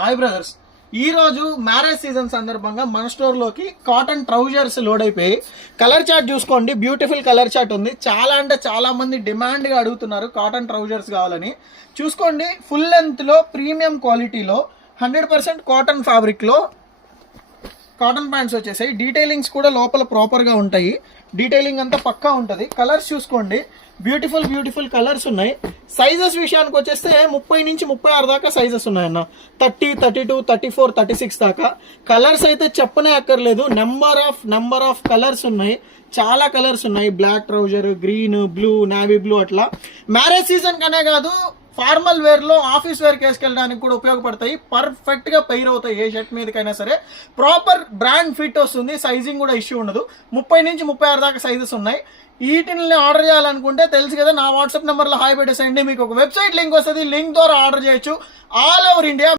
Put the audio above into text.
Hi brothers, ఈ రోజు marriage season సందర్భంగా మన స్టోర్లోకి కాటన్ ట్రౌజర్స్ లోడ్ అయిపోయి కలర్ చార్ట్ చూసుకోండి. బ్యూటిఫుల్ కలర్ చార్ట్ ఉంది. చాలా అంటే చాలా మంది డిమాండ్గా అడుగుతున్నారు కాటన్ ట్రౌజర్స్ కావాలని. చూసుకోండి, ఫుల్ లెంత్లో ప్రీమియం క్వాలిటీలో 100% కాటన్ ఫ్యాబ్రిక్లో కాటన్ ప్యాంట్స్ వచ్చేసాయి. డీటెయిలింగ్స్ కూడా లోపల ప్రాపర్గా ఉంటాయి. డీటెయిలింగ్ అంతా పక్కా ఉంటుంది. కలర్స్ చూసుకోండి, బ్యూటిఫుల్ కలర్స్ ఉన్నాయి. సైజెస్ విషయానికి వచ్చేస్తే 30 నుంచి 36 దాకా సైజెస్ ఉన్నాయన్న. 30, 32, 34, 36 దాకా. కలర్స్ అయితే చెప్పనే అక్కర్లేదు. నెంబర్ ఆఫ్ కలర్స్ ఉన్నాయి. చాలా కలర్స్ ఉన్నాయి. Black trouser, green, blue, navy blue, అట్లా మ్యారేజ్ సీజన్ కనే కాదు, ఫార్మల్ వేర్లో ఆఫీస్ వేర్కి వేసుకెళ్ళడానికి కూడా ఉపయోగపడతాయి. పర్ఫెక్ట్గా పెయిర్ అవుతాయి. ఏ షర్ట్ మీదకైనా సరే ప్రాపర్ బ్రాండ్ ఫిట్ వస్తుంది. సైజింగ్ కూడా ఇష్యూ ఉండదు. 30 నుంచి 36 దాకా సైజెస్ ఉన్నాయి. వీటిని ఆర్డర్ చేయాలనుకుంటే తెలుసు కదా, నా వాట్సాప్ నెంబర్లో హాయ్ పెట్టేసేయండి. మీకు ఒక వెబ్సైట్ లింక్ వస్తుంది. లింక్ ద్వారా ఆర్డర్ చేయొచ్చు. All over India